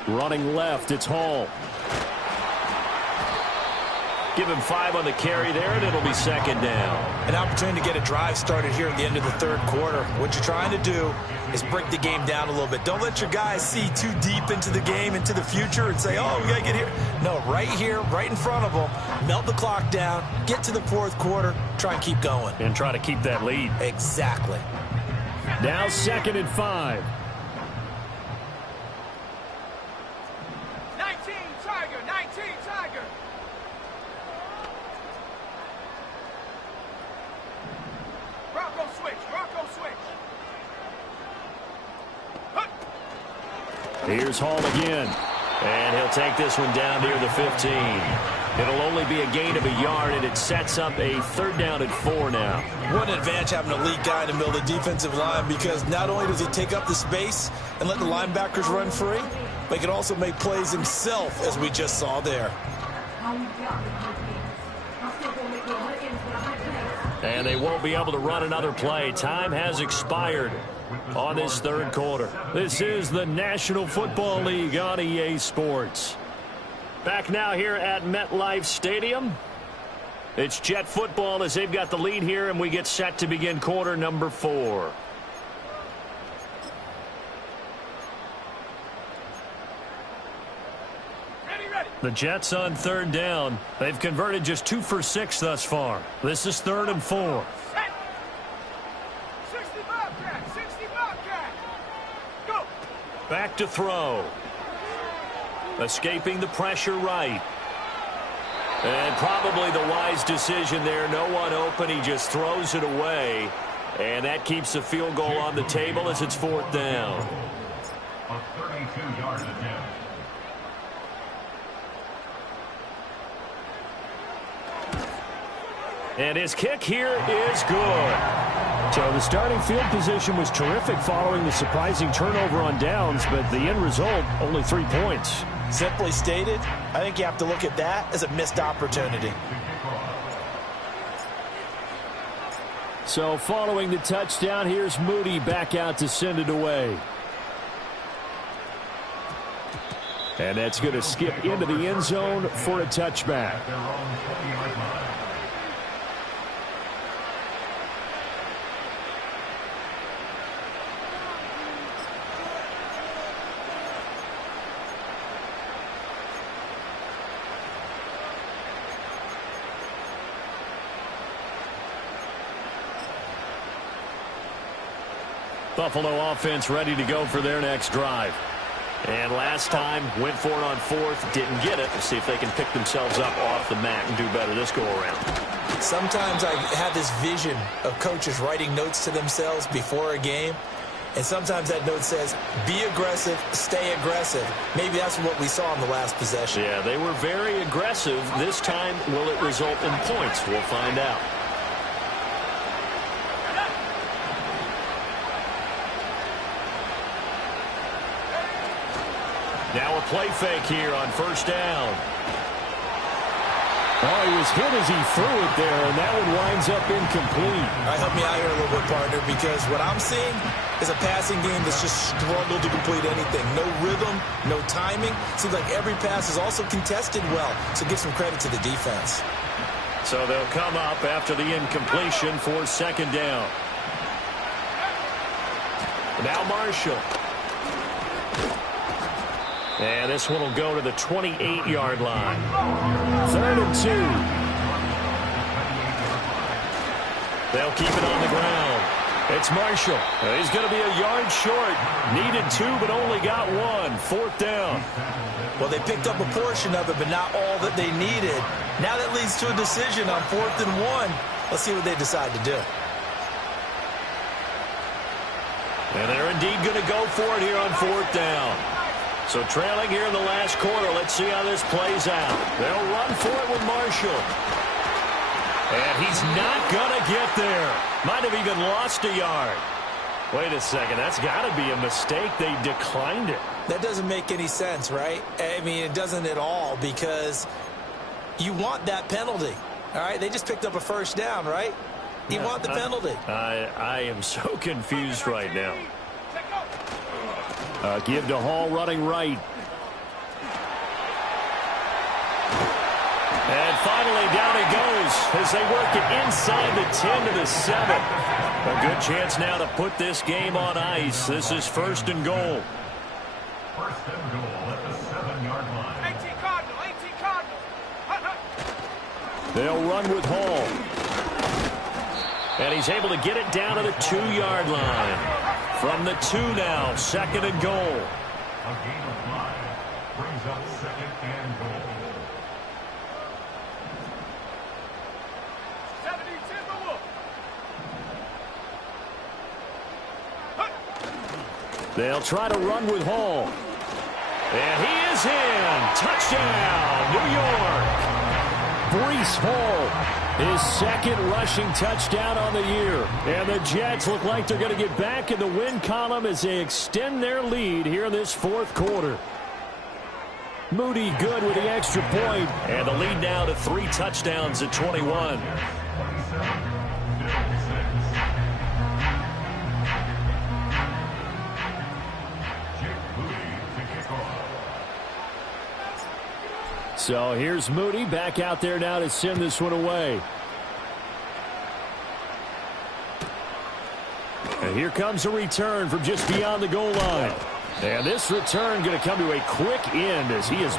Running left, it's Hall. Give him 5 on the carry there, and it'll be second down. An opportunity to get a drive started here at the end of the third quarter. What you're trying to do is break the game down a little bit. Don't let your guys see too deep into the game, into the future, and say, oh, we got to get here. No, right here, right in front of them, melt the clock down, get to the fourth quarter, try and keep going. And try to keep that lead. Exactly. Now 2nd and 5. 19, Tiger, 19, Tiger. Bronco switch, Bronco switch. Here's Hall again. And he'll take this one down near the 15. It'll only be a gain of a yard, and it sets up a 3rd down and 4 now. What an advantage having an elite guy in the middle of the defensive line, because not only does he take up the space and let the linebackers run free, but he can also make plays himself, as we just saw there. And they won't be able to run another play. Time has expired on this 3rd quarter. This is the National Football League on EA Sports. Back now here at MetLife Stadium. It's Jet football as they've got the lead here, and we get set to begin quarter number 4. The Jets on 3rd down. They've converted just 2 for 6 thus far. This is 3rd and 4. 60 Bobcat, 60 Bobcat. Go. Back to throw. Escaping the pressure right. And probably the wise decision there. No one open. He just throws it away. And that keeps the field goal on the table as it's 4th down. A 32-yard attempt. And his kick here is good. So the starting field position was terrific following the surprising turnover on downs, but the end result, only 3 points. Simply stated, I think you have to look at that as a missed opportunity. So following the touchdown, here's Moody back out to send it away. And that's going to skip into the end zone for a touchback. Their own 20-yard line. Buffalo offense ready to go for their next drive. And last time, went for it on 4th, didn't get it. Let's see if they can pick themselves up off the mat and do better this go-around. Sometimes I have this vision of coaches writing notes to themselves before a game, and sometimes that note says, be aggressive, stay aggressive. Maybe that's what we saw in the last possession. Yeah, they were very aggressive. This time, will it result in points? We'll find out. Now a play fake here on 1st down. Oh, he was hit as he threw it there, and that one winds up incomplete. All right, help me out here a little bit, partner, because what I'm seeing is a passing game that's just struggled to complete anything. No rhythm, no timing. Seems like every pass is also contested well, so give some credit to the defense. So they'll come up after the incompletion for 2nd down. Now Marshall. And this one will go to the 28-yard line. 3rd and 2. They'll keep it on the ground. It's Marshall. He's going to be a yard short. Needed 2, but only got 1. 4th down. Well, they picked up a portion of it, but not all that they needed. Now that leads to a decision on 4th and 1. Let's see what they decide to do. And they're indeed going to go for it here on 4th down. So trailing here in the last quarter. Let's see how this plays out. They'll run for it with Marshall. And he's not going to get there. Might have even lost a yard. Wait a second. That's got to be a mistake. They declined it. That doesn't make any sense, right? I mean, it doesn't at all, because you want that penalty. All right? They just picked up a 1st down, right? You want the penalty. I am so confused right now. Give to Hall running right. And finally, down he goes as they work it inside the 10 to the 7. A good chance now to put this game on ice. This is 1st and goal. 1st and goal at the 7-yard line. 18 Cardinal, 18 Cardinal. Hut, hut. They'll run with Hall. And he's able to get it down to the 2-yard line. From the 2 now, 2nd and goal. A gain of 5 brings up 2nd and goal. 70 Timberwolf. They'll try to run with Hall. And he is in. Touchdown, New York. Breece Hall, his 2nd rushing touchdown on the year. And the Jets look like they're going to get back in the win column as they extend their lead here in this 4th quarter. Moody good with the extra point. And the lead now to 3 touchdowns at 21. So here's Moody back out there now to send this one away. And here comes a return from just beyond the goal line. And this return going to come to a quick end as he is...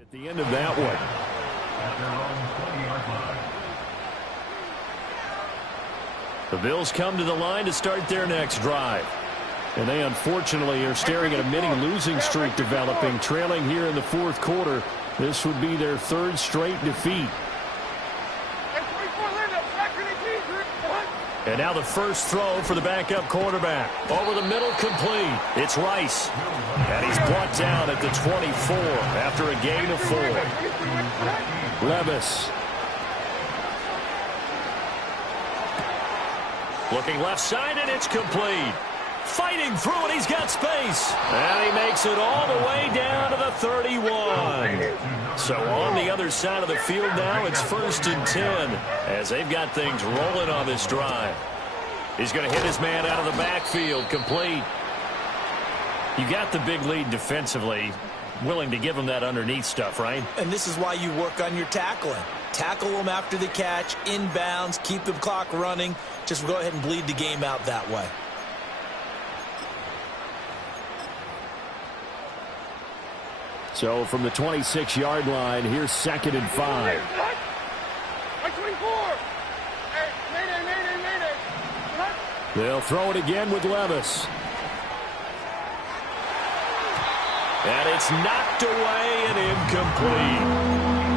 at the end of that one. At their own 20-yard line. The Bills come to the line to start their next drive. And they unfortunately are staring at a mini losing streak developing, trailing here in the 4th quarter. This would be their 3rd straight defeat. And now the first throw for the backup quarterback. Over the middle, complete. It's Rice. And he's brought down at the 24 after a gain of 4. Levis. Looking left side, and it's complete. Fighting through, and he's got space. And he makes it all the way down to the 31. So on the other side of the field now, it's 1st and 10 as they've got things rolling on this drive. He's going to hit his man out of the backfield, complete. You got the big lead defensively, willing to give him that underneath stuff, right? And this is why you work on your tackling. Tackle them after the catch, inbounds, keep the clock running. Just go ahead and bleed the game out that way. So from the 26-yard line, here's 2nd and 5. 24. Mayday. They'll throw it again with Levis. And it's knocked away and incomplete.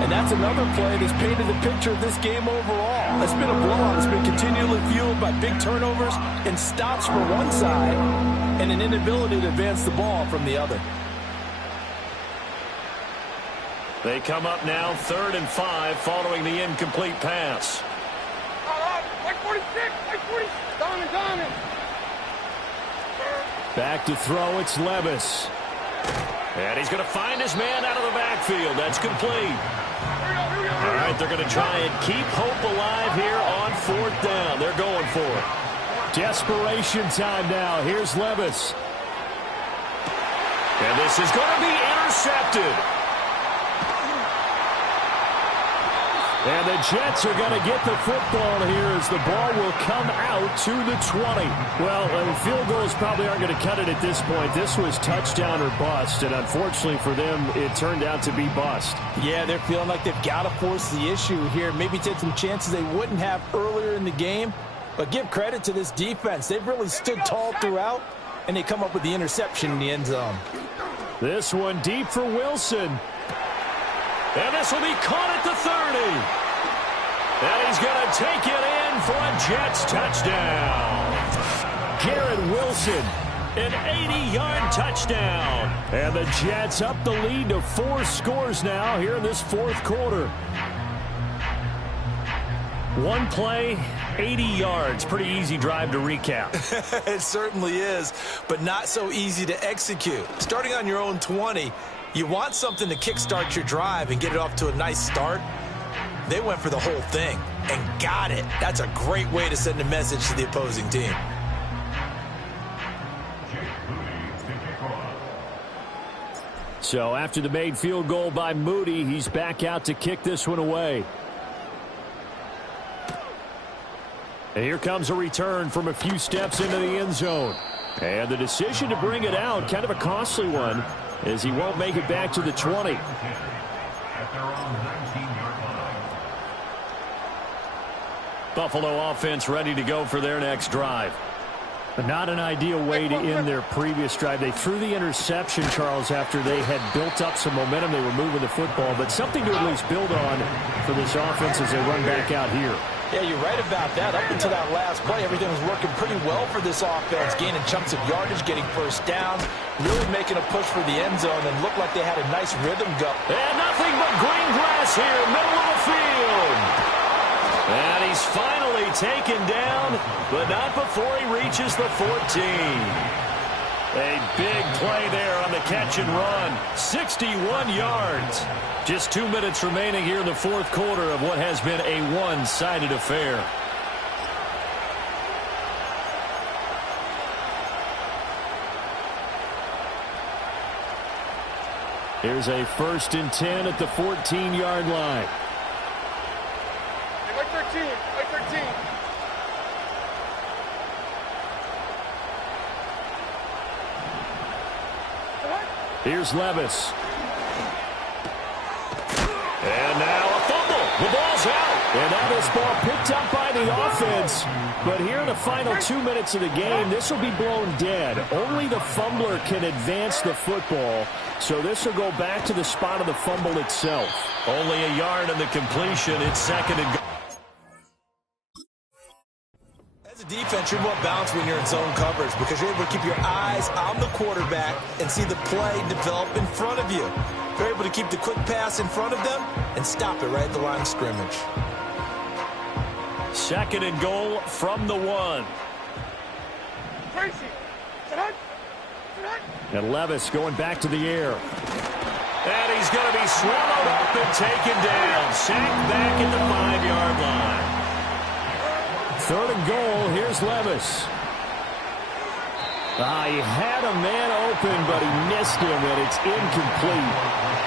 And that's another play that's painted the picture of this game overall. It's been a blowout. It's been continually fueled by big turnovers and stops for one side and an inability to advance the ball from the other. They come up now 3rd and 5 following the incomplete pass. Like 46, like 40. Diamond. Back to throw, it's Levis. And he's going to find his man out of the backfield. That's complete. All right, they're going to try and keep hope alive here on 4th down. They're going for it. Desperation time now. Here's Levis. And this is going to be intercepted. And the Jets are going to get the football here as the ball will come out to the 20. Well, field goals probably aren't going to cut it at this point. This was touchdown or bust, and unfortunately for them, it turned out to be bust. Yeah, they're feeling like they've got to force the issue here. Maybe take some chances they wouldn't have earlier in the game. But give credit to this defense. They've really stood tall throughout, and they come up with the interception in the end zone. This one deep for Wilson. And this will be caught at the 30. And he's going to take it in for a Jets touchdown. Garrett Wilson, an 80-yard touchdown. And the Jets up the lead to 4 scores now here in this 4th quarter. One play, 80 yards. Pretty easy drive to recap. It certainly is, but not so easy to execute. Starting on your own 20, You want something to kickstart your drive and get it off to a nice start. They went for the whole thing and got it. That's a great way to send a message to the opposing team. So after the made field goal by Moody, he's back out to kick this one away. And here comes a return from a few steps into the end zone. And the decision to bring it out, kind of a costly one, as he won't make it back to the 20. Buffalo offense ready to go for their next drive. But not an ideal way to end their previous drive. They threw the interception, Charles, after they had built up some momentum. They were moving the football, but something to at least build on for this offense as they run back out here. Yeah, you're right about that. Up until that last play, everything was working pretty well for this offense, gaining chunks of yardage, getting first downs, really making a push for the end zone, and looked like they had a nice rhythm go. And nothing but green grass here, middle of the field. And he's finally taken down, but not before he reaches the 14. A big play there on the catch and run. 61 yards. Just 2 minutes remaining here in the fourth quarter of what has been a one-sided affair. Here's a 1st and 10 at the 14-yard line. Like 13. Like 13. Here's Levis. And now a fumble. The ball's out. And that is ball picked up by the offense. But here in the final 2 minutes of the game, this will be blown dead. Only the fumbler can advance the football. So this will go back to the spot of the fumble itself. Only a yard in the completion. It's 2nd and goal. As a defense, you're more balanced when you're in zone coverage because you're able to keep your eyes on the quarterback and see the play develop in front of you. You're able to keep the quick pass in front of them and stop it right at the line of scrimmage. 2nd and goal from the 1. And Levis going back to the air. And he's going to be swallowed up and taken down. Sacked back at the 5-yard line. 3rd and goal. Here's Levis. He had a man open, but he missed him, and it's incomplete.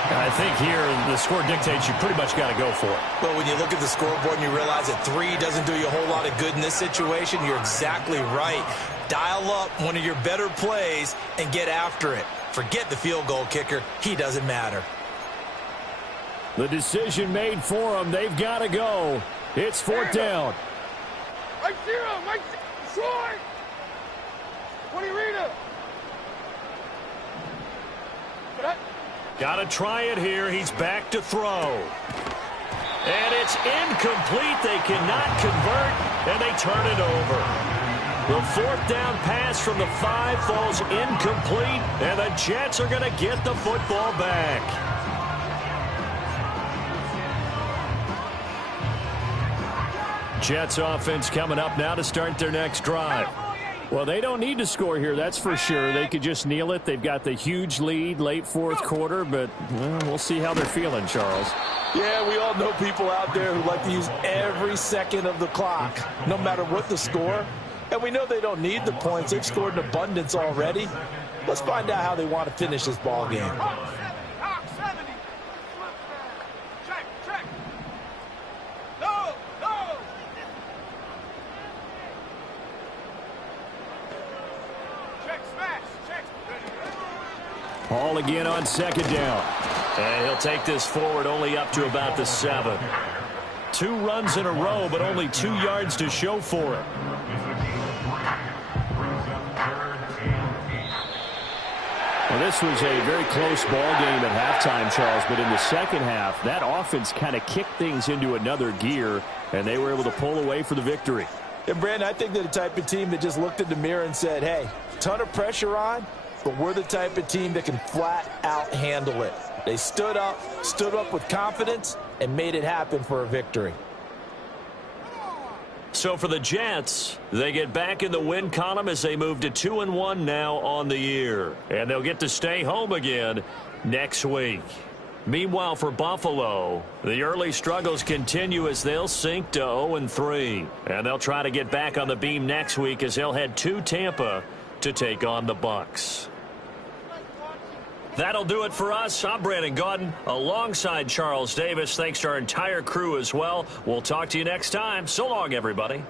I think here the score dictates you pretty much got to go for it. But when you look at the scoreboard and you realize that 3 doesn't do you a whole lot of good in this situation, you're exactly right. Dial up one of your better plays and get after it. Forget the field goal kicker. He doesn't matter. The decision made for them. They've got to go. It's 4th down. Mike 0. Mike short. 20 Rita. Got to try it here. He's back to throw. And it's incomplete. They cannot convert, and they turn it over. The 4th down pass from the 5 falls incomplete, and the Jets are going to get the football back. Jets offense coming up now to start their next drive. Well, they don't need to score here, that's for sure. They could just kneel it. They've got the huge lead late 4th quarter, but we'll see how they're feeling, Charles. Yeah, we all know people out there who like to use every second of the clock, no matter what the score. And we know they don't need the points. They've scored in abundance already. Let's find out how they want to finish this ball game. Check. No. Check, smash. Check. Ball again on 2nd down. And he'll take this forward only up to about the 7. 2 runs in a row, but only 2 yards to show for it. Well, this was a very close ball game at halftime, Charles, but in the second half, that offense kind of kicked things into another gear, and they were able to pull away for the victory. And, Brandon, I think they're the type of team that just looked in the mirror and said, hey, ton of pressure on, but we're the type of team that can flat out handle it. They stood up with confidence, and made it happen for a victory. So for the Jets, they get back in the win column as they move to 2-1 now on the year. And they'll get to stay home again next week. Meanwhile, for Buffalo, the early struggles continue as they'll sink to 0-3. And they'll try to get back on the beam next week as they'll head to Tampa to take on the Bucs. That'll do it for us. I'm Brandon Gaudin alongside Charles Davis. Thanks to our entire crew as well. We'll talk to you next time. So long, everybody.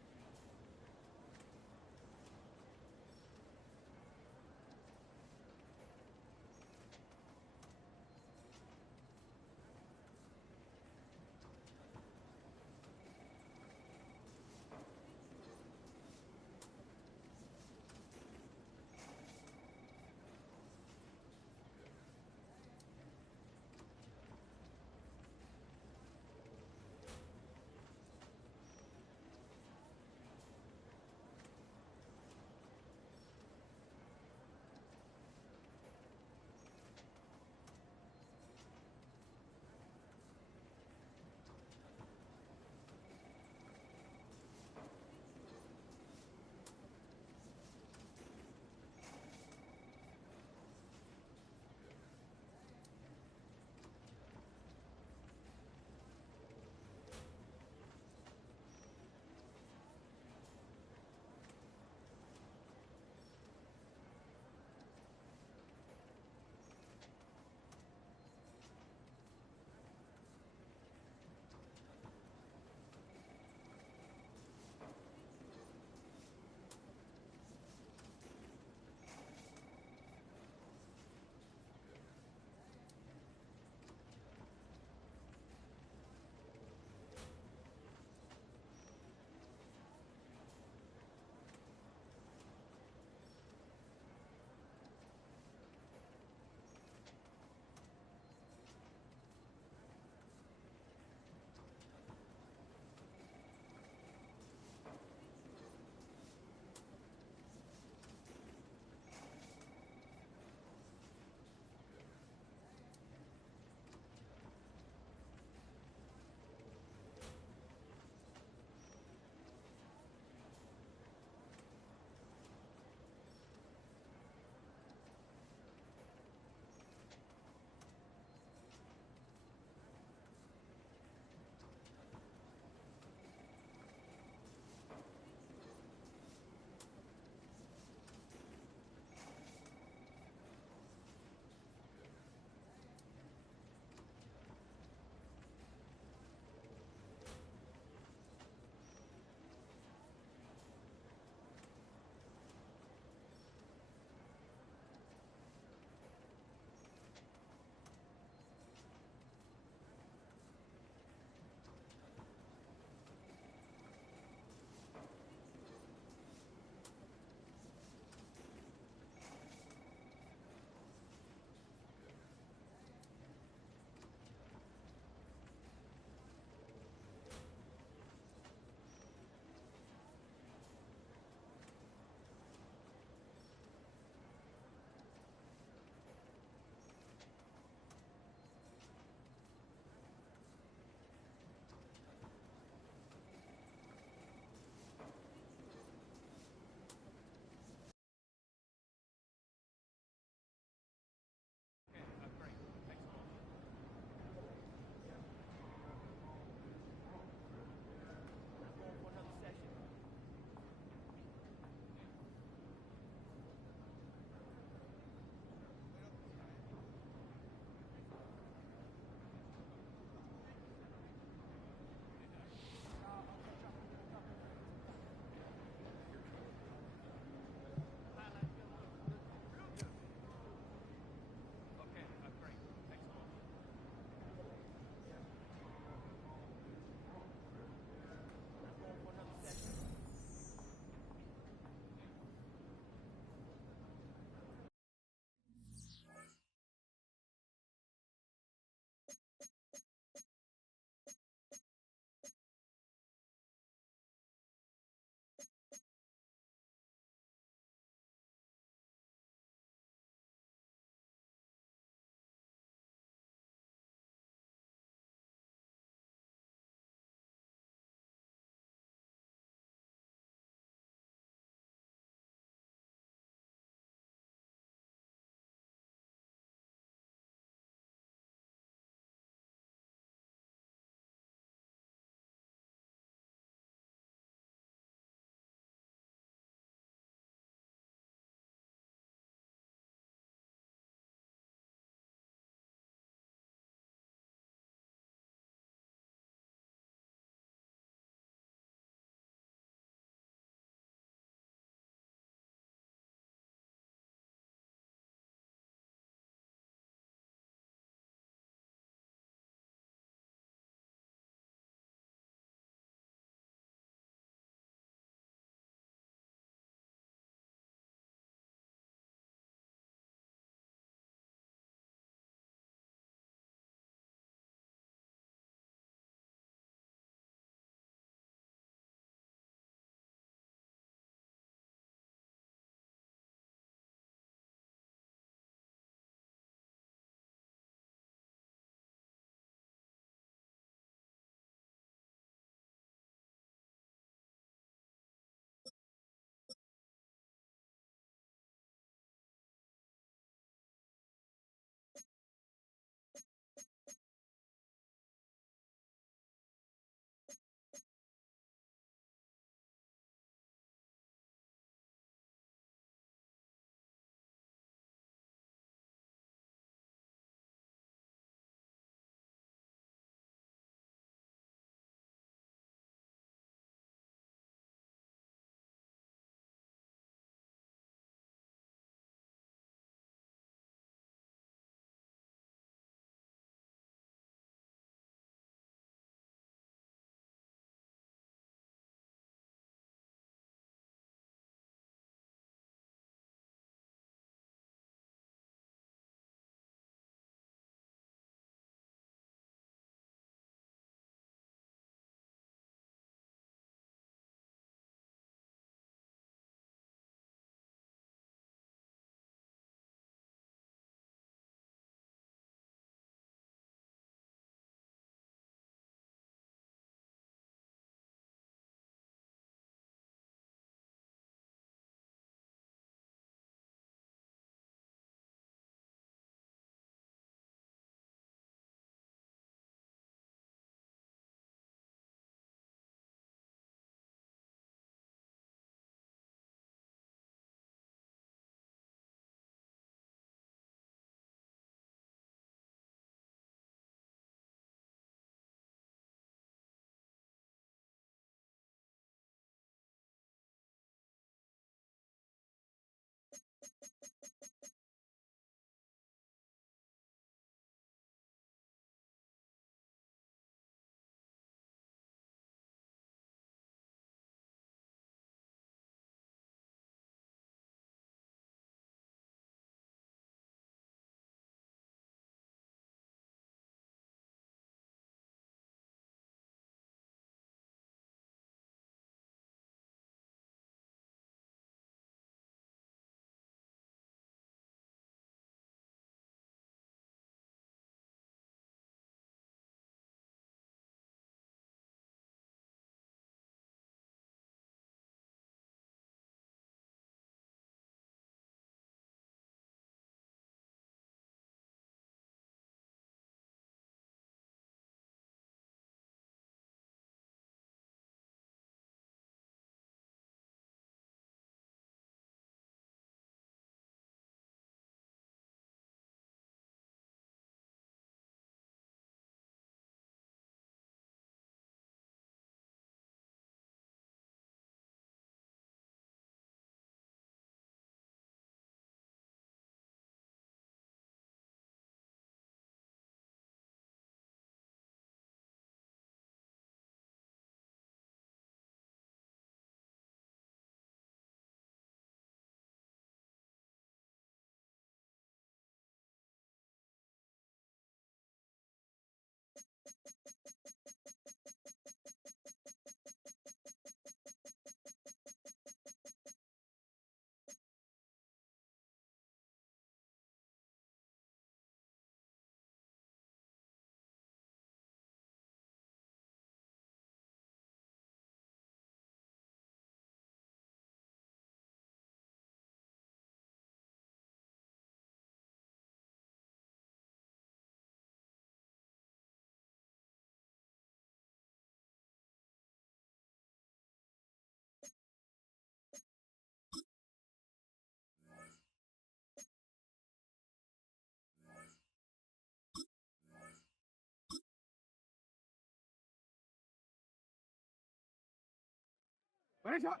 Ready, shot.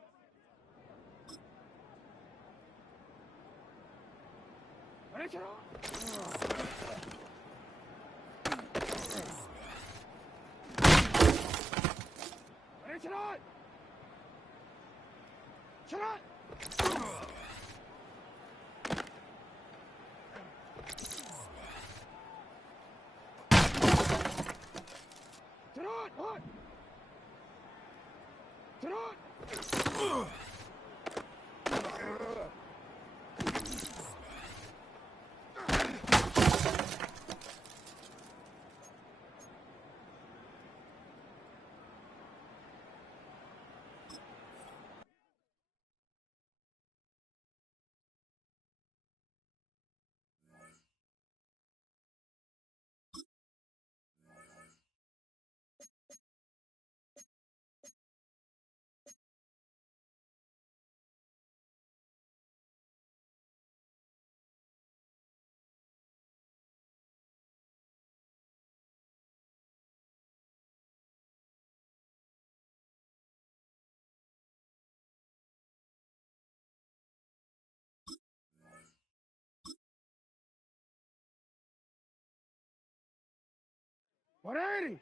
Ready, shot. Ready, shot. Shot. Shot. Hot. Shot. What 80?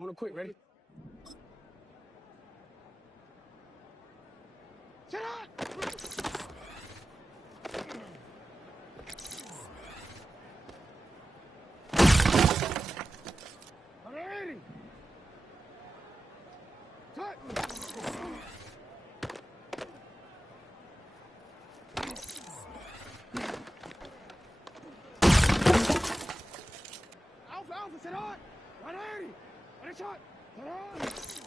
On it quick, ready? Set up! 180! Cut! Alpha, set on! 180! 1 shot! Set on!